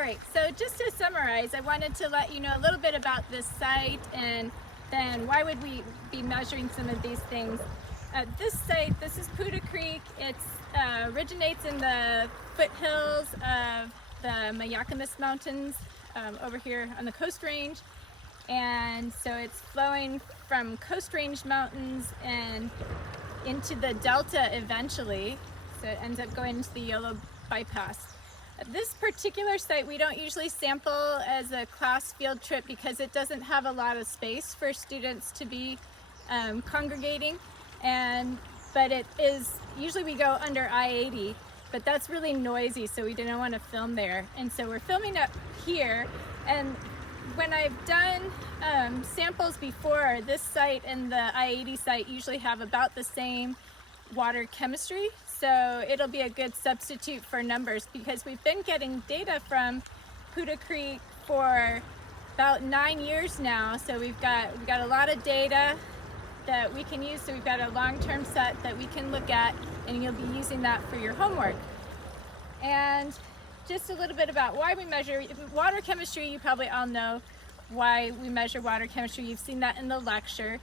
right, so just to summarize, I wanted to let you know a little bit about this site and then why would we be measuring some of these things. This site, this is Poudre Creek. It originates in the foothills of the Mayacamas Mountains over here on the Coast Range. And so it's flowing from Coast Range Mountains and into the Delta eventually. So it ends up going into the Yolo Bypass. This particular site we don't usually sample as a class field trip because it doesn't have a lot of space for students to be congregating, but it is usually we go under I-80, but that's really noisy, so we didn't want to film there, and so we're filming up here. And when I've done samples before, this site and the I-80 site usually have about the same water chemistry, so it'll be a good substitute for numbers because we've been getting data from Poudre Creek for about 9 years now, so we've got a lot of data that we can use. So we've got a long-term set that we can look at, and you'll be using that for your homework. And just a little bit about why we measure water chemistry. You probably all know why we measure water chemistry. You've seen that in the lecture.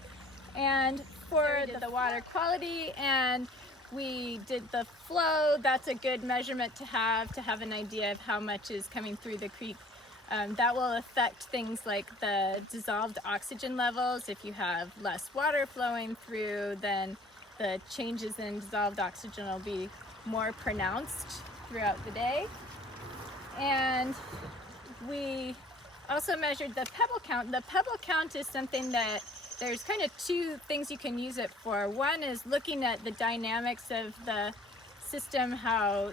And for the water quality, and we did the flow. That's a good measurement to have an idea of how much is coming through the creek. That will affect things like the dissolved oxygen levels. If you have less water flowing through, then the changes in dissolved oxygen will be more pronounced throughout the day. And we also measured the pebble count. The pebble count is something that there's kind of two things you can use it for. One is looking at the dynamics of the system, how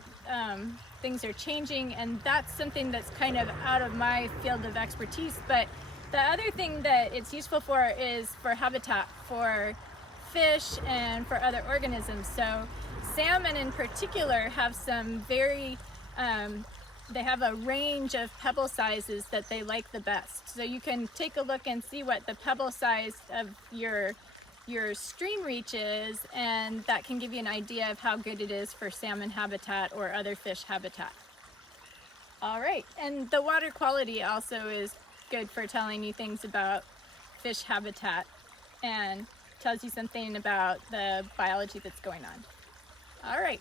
things are changing, and that's something that's kind of out of my field of expertise. But the other thing that it's useful for is for habitat, for fish and for other organisms. So salmon in particular have some very they have a range of pebble sizes that they like the best. So you can take a look and see what the pebble size of your stream reach is, and that can give you an idea of how good it is for salmon habitat or other fish habitat. All right, and the water quality also is good for telling you things about fish habitat and tells you something about the biology that's going on. All right.